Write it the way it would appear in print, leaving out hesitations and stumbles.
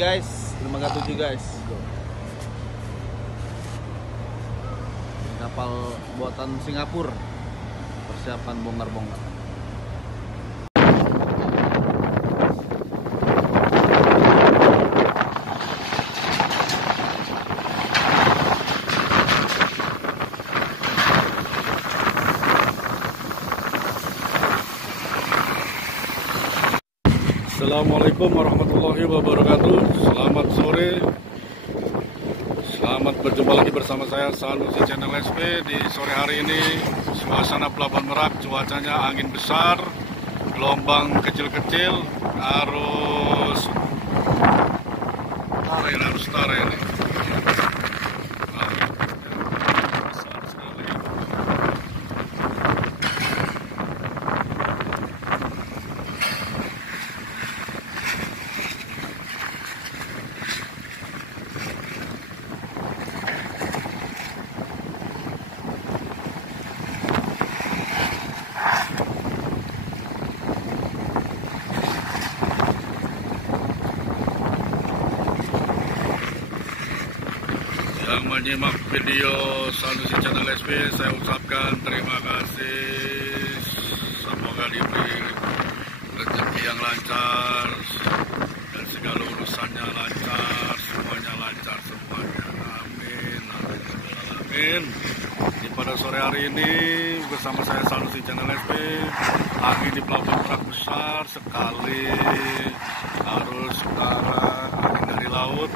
guys, dermaga 7 guys. Kapal buatan Singapura, persiapan bongkar-bongkar. Assalamualaikum warahmatullahi wabarakatuh. Selamat sore. Selamat berjumpa lagi bersama saya Sanusi Channel SP. Di sore hari ini suasana Pelabuhan Merak, cuacanya angin besar, gelombang kecil-kecil, arus tara ini. Besar sekali. Yang menyimak video Sanusi Channel SP, saya ucapkan terima kasih. Semoga diberi rezeki yang lancar dan segala urusannya lancar, semuanya lancar semuanya. Amin, amin, amin. Di pada sore hari ini bersama saya Sanusi Channel SP, angin di Pelabuhan Merak besar sekali, arus utara, angin dari laut.